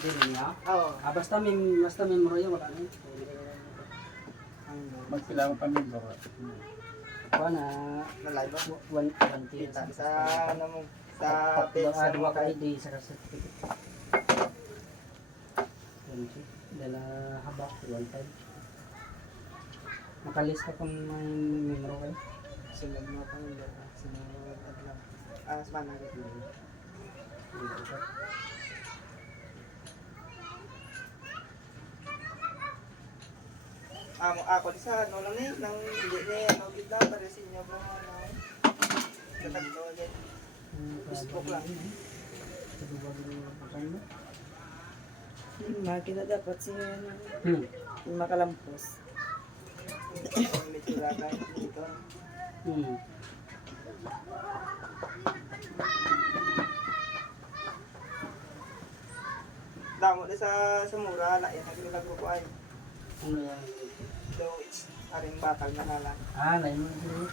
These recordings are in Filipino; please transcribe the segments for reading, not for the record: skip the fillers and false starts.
Dili niya? Oo. Basta memro yun, wala na. Magkailangan pa membro. Kuha na, Na-live ba? 120. Kita sa ano mo, sa page sa Dua ka ID sa certificate. 20. Dala haba, 1.5. Makalis ka kung may memro kayo. sunod mo pa nila. Sunod adlaw. Sa Managit. Ako di sa ano lang nang hindi ano gid lang para sa inyo mga ano. Tatagto din. Facebook lang. Makita dapat siya makalampos. Medyo lagay dito. Damo na sa mura, layan ang ginagawa ko ay. Ano yan? Though it's aring batag na nalang. Lain mo dito.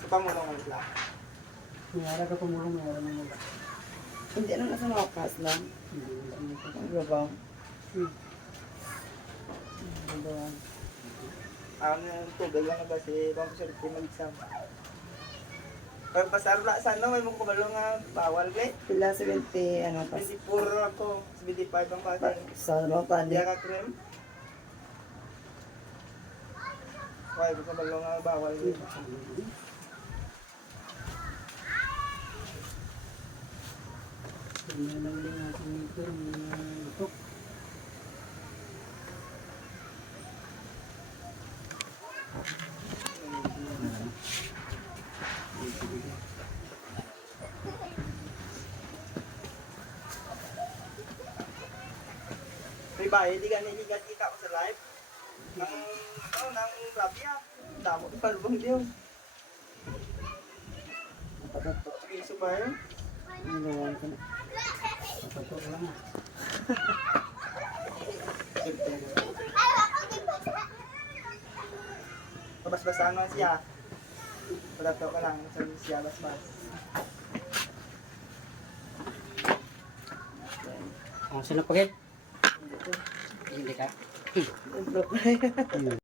Sa pamulong ko lang. Mayara ka pumulong, mayara mo mula. Hindi na nasa mga class lang. Ano ba? Tubig lang na ba si Bang Pusyari ko mag-exam. Pag pasaro na sa ano, may mong kumalo nga bawal le. Pila 70, ano pa? 24 ako, 75 ang pating. Sa ano pa? Hindi ka cream. Why, kung kumalo nga bawal le. Hindi na ulit natin meter, ito. May bahay, di ka kita ko sa live. Nang rabia. Damo, palubong diyo. Sige, subayo. Nagawa ko na. Ito lang ah. Pabas-basan mo siya. Padato ka lang sa siya bas-bas. Sino pagit? Hindi ka. Improve na yan.